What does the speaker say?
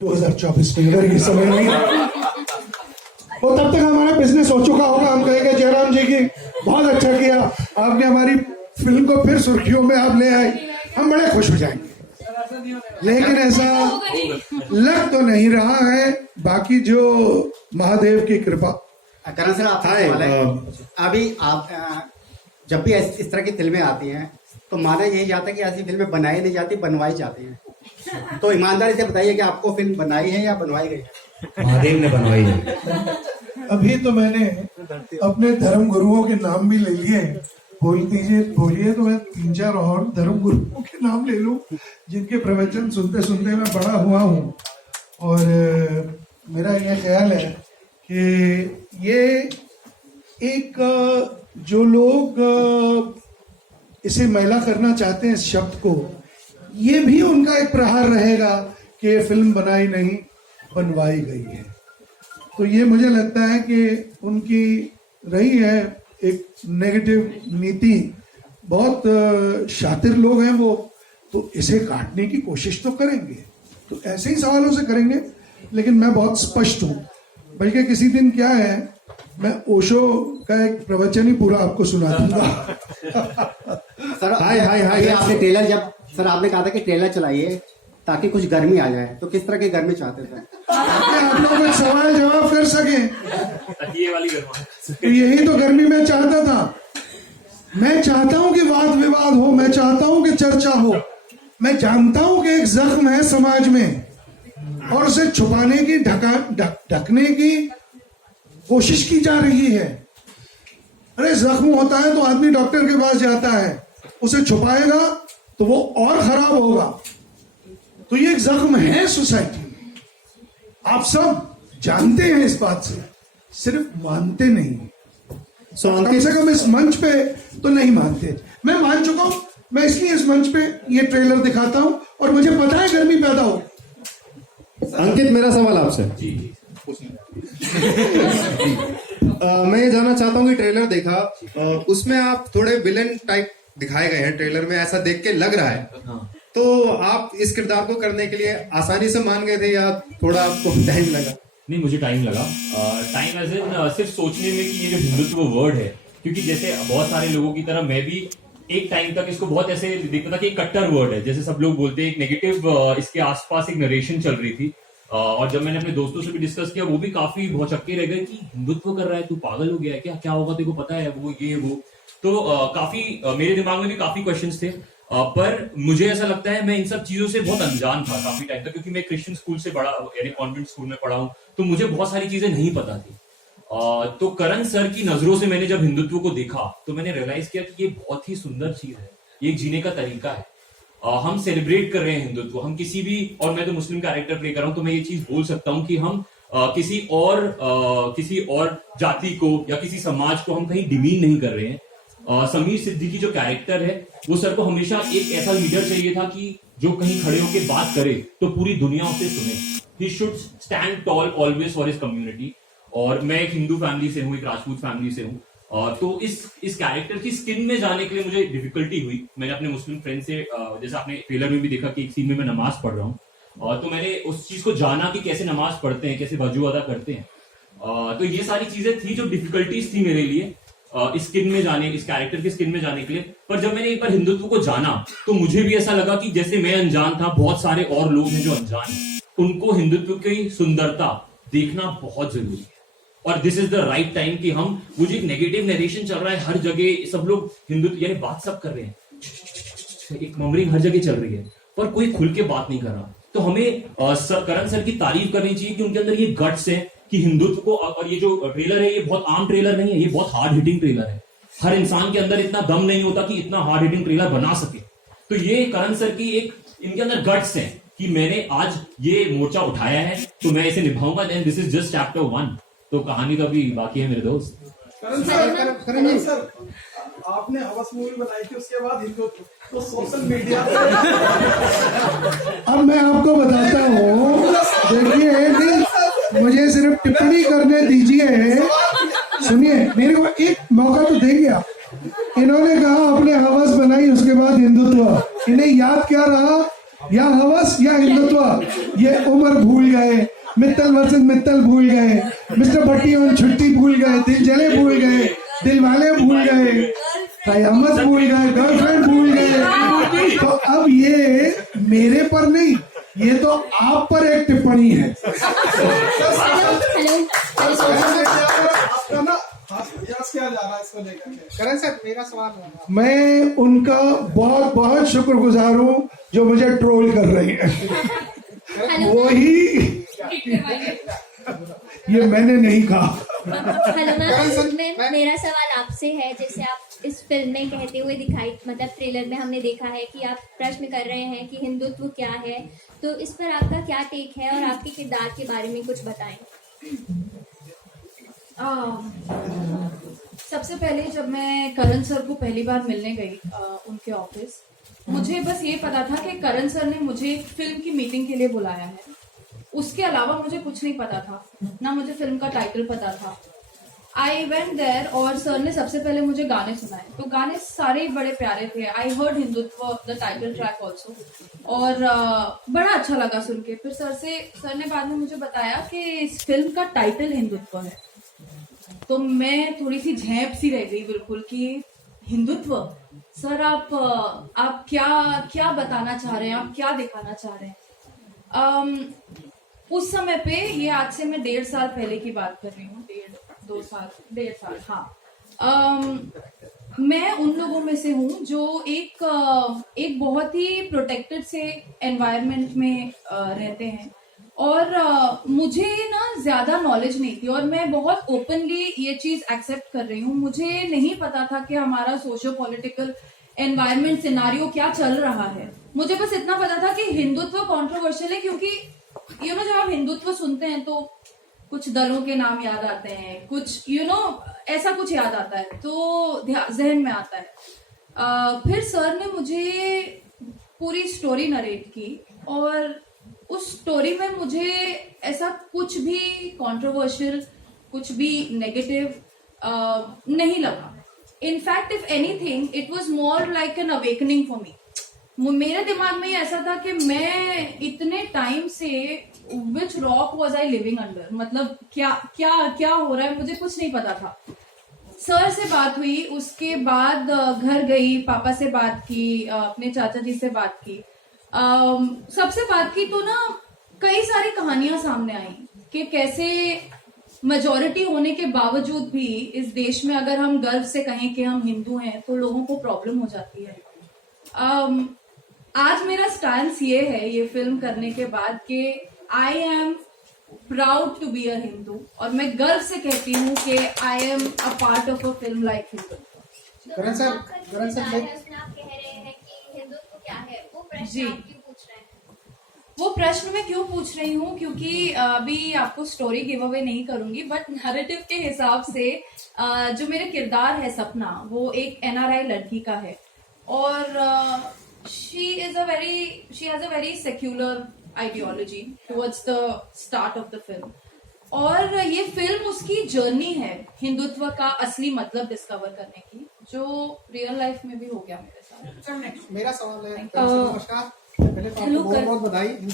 2024 में अगर ये समय नहीं और तब तक हमारा बिजनेस हो चुका होगा, हम कहेंगे जयराम जी की बहुत अच्छा किया, आपने हमारी फिल्म को फिर सुर्खियों में आप ले आए, हम बड़े खुश हो जाएंगे। लेकिन ऐसा लग तो नहीं रहा है। बाकी जो महादेव की कृपा। करण सर, आप अभी आप जब भी इस तरह की फिल्में आती हैं तो माना यही जाता है कि ऐसी फिल्में बनाई नहीं जाती, बनवाई जाती हैं। तो ईमानदारी से बताइए कि आपको फिल्म बनाई है या बनवाई गई है? महादेव ने बनवाई है। अभी तो मैंने अपने धर्म गुरुओं के नाम भी ले लिए। बोलिए तो मैं 3-4 और धर्म गुरुओं के नाम ले लूं जिनके प्रवचन सुनते सुनते मैं बड़ा हुआ हूं। और मेरा ये ख्याल है कि ये एक जो लोग इसे मैला करना चाहते हैं इस शब्द को, ये भी उनका एक प्रहार रहेगा कि ये फिल्म बनाई नहीं, बनवाई गई है। तो ये मुझे लगता है कि उनकी रही है एक नेगेटिव नीति। बहुत शातिर लोग हैं वो, तो इसे काटने की कोशिश तो करेंगे, तो ऐसे ही सवालों से करेंगे। लेकिन मैं बहुत स्पष्ट हूं, बल्कि किसी दिन क्या है, मैं ओशो का एक प्रवचन ही पूरा आपको सुना दूंगा। सर आपने ट्रेलर सर आपने कहा था कि ट्रेलर चलाइए ताकि कुछ गर्मी आ जाए, तो किस तरह की गर्मी चाहते थे? आप लोग एक सवाल जवाब कर सके, ये वाली गर्मा, तो यही तो गर्मी मैं चाहता था। मैं चाहता हूं कि वाद विवाद हो, मैं चाहता हूं कि चर्चा हो। मैं जानता हूं कि एक जख्म है समाज में और उसे छुपाने की ढकने की कोशिश की जा रही है। अरे जख्म होता है तो आदमी डॉक्टर के पास जाता है, उसे छुपाएगा तो वो और खराब होगा। तो ये एक जख्म है सोसाइटी में, आप सब जानते हैं इस बात से, सिर्फ मानते नहीं। कम से कम इस मंच पे तो नहीं मानते। मैं मान चुका हूं, मैं इसलिए इस मंच पे ये ट्रेलर दिखाता हूं और मुझे पता है गर्मी पैदा हो। अंकित, मेरा सवाल आपसे। मैं ये जानना चाहता हूँ कि ट्रेलर देखा, उसमें आप थोड़े विलेन टाइप दिखाए गए हैं ट्रेलर में, ऐसा देख के लग रहा है। तो आप इस किरदार को करने के लिए आसानी से मान गए थे या थोड़ा आपको टाइम लगा? नहीं, मुझे टाइम लगा। टाइम एज इन सिर्फ सोचने में कि ये जो हिंदुत्व वर्ड है, क्योंकि जैसे बहुत सारे लोगों की तरह मैं भी एक टाइम तक इसको बहुत ऐसे देखता था कि एक कट्टर वर्ड है, जैसे सब लोग बोलते हैं। एक नेगेटिव इसके आसपास एक नरेशन चल रही थी, और जब मैंने अपने दोस्तों से भी डिस्कस किया, वो भी काफी बहुत चक्के रह गए कि हिंदुत्व कर रहा है, तू पागल हो गया है क्या, क्या होगा तेरे को पता है, वो ये वो। तो काफी मेरे दिमाग में भी काफी क्वेश्चंस थे। पर मुझे ऐसा लगता है मैं इन सब चीजों से बहुत अनजान था काफी टाइम तक, क्योंकि मैं क्रिश्चियन स्कूल से बड़ा, यानी कॉन्वेंट स्कूल में पढ़ा हूं, तो मुझे बहुत सारी चीजें नहीं पता थी। तो करण सर की नजरों से मैंने जब हिंदुत्व को देखा तो मैंने रियलाइज किया कि ये बहुत ही सुंदर चीज है, ये जीने का तरीका है। हम सेलिब्रेट कर रहे हैं हिंदुत्व, हम किसी भी, और मैं तो मुस्लिम कैरेक्टर प्ले कर रहा हूं, तो मैं ये चीज बोल सकता हूं कि हम किसी और जाति को या किसी समाज को हम कहीं डिमीन नहीं कर रहे हैं। समीर सिद्दीकी जो कैरेक्टर है, वो सर को हमेशा एक ऐसा लीडर चाहिए था कि जो कहीं खड़े होकर बात करे तो पूरी दुनिया उसे सुने। He should stand toll always for his community. और मैं एक हिंदू फैमिली से हूँ, एक राजपूत फैमिली से हूँ, तो इस कैरेक्टर की स्किन में जाने के लिए मुझे डिफिकल्टी हुई। मैंने अपने मुस्लिम फ्रेंड से, जैसे आपने ट्रेलर में भी देखा कि एक सीन में मैं नमाज पढ़ रहा हूँ, तो मैंने उस चीज को जाना कि कैसे नमाज पढ़ते हैं, कैसे वजू अदा करते हैं। तो ये सारी चीजें थी जो डिफिकल्टीज थी मेरे लिए इस स्किन में जाने, इस कैरेक्टर की स्किन में जाने के लिए। पर जब मैंने एक बार हिंदुत्व को जाना तो मुझे भी ऐसा लगा कि जैसे मैं अनजान था, बहुत सारे और लोग हैं जो अनजान हैं, उनको हिंदुत्व की सुंदरता देखना बहुत जरूरी है। और this is the right time कि हम, वो जो एक नेगेटिव नरेशन चल रहा है हर जगह, सब लोग हिंदुत्व यानी बात सब कर रहे हैं, एक ममरिंग हर जगह चल रही है, पर कोई खुल के बात नहीं कर रहा। तो हमें करण सर की तारीफ करनी चाहिए कि उनके अंदर ये गट्स है कि हिंदुत्व को, और ये जो ट्रेलर है ये बहुत आम ट्रेलर नहीं है, ये बहुत हार्ड हिटिंग ट्रेलर है। हर इंसान के अंदर इतना दम नहीं होता कि इतना हार्ड हिटिंग ट्रेलर बना सके। तो ये करण सर की एक, इनके अंदर गट्स है कि मैंने आज ये मोर्चा उठाया है तो मैं इसे निभाऊंगा। And this is just chapter 1, तो कहानी तो अभी बाकी है मेरे दोस्त। करण सर, आपने हवस मूवी बनाई थी, उसके बाद हिंदुत्व तो सोशल मीडिया अब मैं आपको बताता हूँ, देखिए मुझे सिर्फ टिप्पणी करने दीजिए, सुनिए, मेरे को एक मौका तो देंगे आप। इन्होंने कहा आपने हवस बनाई, उसके बाद हिंदुत्व, इन्हें याद क्या रहा, या हवस या हिंदुत्व? ये उम्र भूल गए, मित्तल वर्सेस मित्तल भूल गए, मिस्टर भट्टी और छुट्टी भूल गए, दिल जले भूल गए, दिल वाले भूल गए, कयामत भूल गए, गर्लफ्रेंड भूल गए। तो अब ये मेरे पर नहीं, ये तो आप पर एक टिप्पणी है। आपका ना प्रयास किया जा रहा है इसको लेकर के। करण सर, मेरा सवाल है। मैं उनका बहुत बहुत शुक्रगुजार हूँ जो मुझे ट्रोल कर रही है। वही ये मैंने नहीं कहा। हेलो मैम, मेरा सवाल आपसे है, जैसे आप इस फिल्म में कहते हुए दिखाई, मतलब ट्रेलर में हमने देखा है कि आप प्रश्न कर रहे हैं कि हिंदुत्व क्या है, तो इस पर आपका क्या टेक है और आपके किरदार के बारे में कुछ बताएं। सबसे पहले जब मैं करण सर को पहली बार मिलने गई उनके ऑफिस, मुझे बस ये पता था कि करण सर ने मुझे एक फिल्म की मीटिंग के लिए बुलाया है। उसके अलावा मुझे कुछ नहीं पता था, ना मुझे फिल्म का टाइटल पता था। आई वेंट देयर और सर ने सबसे पहले मुझे गाने सुनाए, तो गाने सारे बड़े प्यारे थे। I heard Hindutva the title track also, और बड़ा अच्छा लगा सुन के। फिर सर ने बाद में मुझे बताया कि इस फिल्म का टाइटल हिंदुत्व है, तो मैं थोड़ी सी झेप सी रह गई बिल्कुल कि हिंदुत्व। सर आप क्या बताना चाह रहे हैं, आप क्या दिखाना चाह रहे हैं। उस समय पे, ये आज से मैं 1.5 साल पहले की बात कर रही हूँ, 1.5 साल, हाँ। मैं उन लोगों में से हूँ जो एक बहुत ही प्रोटेक्टेड से एनवायरनमेंट में रहते हैं, और मुझे ना ज्यादा नॉलेज नहीं थी, और मैं बहुत ओपनली ये चीज एक्सेप्ट कर रही हूँ। मुझे नहीं पता था कि हमारा सोशो पॉलिटिकल एनवायरनमेंट सिनारियो क्या चल रहा है। मुझे बस इतना पता था कि हिंदुत्व कंट्रोवर्शियल है, क्योंकि जब आप हिंदुत्व सुनते हैं तो कुछ दलों के नाम याद आते हैं, कुछ ऐसा कुछ याद आता है, तो जहन में आता है। फिर सर ने मुझे पूरी स्टोरी नरेट की, और उस स्टोरी में मुझे ऐसा कुछ भी कंट्रोवर्शियल, कुछ भी नेगेटिव नहीं लगा। In fact if anything it was more like an awakening for me. मेरे दिमाग में ऐसा था कि मैं इतने टाइम से which rock was I living under, मतलब क्या हो रहा है, मुझे कुछ नहीं पता था। सर से बात हुई, उसके बाद घर गई, पापा से बात की, अपने चाचा जी से बात की, सबसे बात की, तो ना कई सारी कहानियां सामने आई कि कैसे मेजॉरिटी होने के बावजूद भी इस देश में अगर हम गर्व से कहें कि हम हिंदू हैं तो लोगों को प्रॉब्लम हो जाती है। आज मेरा स्टैंस ये है, ये फिल्म करने के बाद, कि I am proud to be a Hindu, और मैं गर्व से कहती हूँ कि I am a part of a film like Hindu. Karan sir आप कह रहे हैं कि हिंदुत्व क्या है, वो प्रश्न आप क्यों पूछ रहे हैं? वो प्रश्न मैं क्यों पूछ रही हूँ, क्योंकि अभी आपको स्टोरी गिव अवे नहीं करूंगी, बट नैरेटिव के हिसाब से जो मेरे किरदार है सपना, वो एक NRI लड़की का है, और she has a very secular ideology towards the start of the film, और ये फिल्म उसकी जर्नी है हिंदुत्व का असली मतलब डिस्कवर करने की, जो रियल लाइफ में भी हो गया मेरे साथ। मेरा सवाल है, नमस्कार, पहले तो आपको बहुत बहुत बधाई।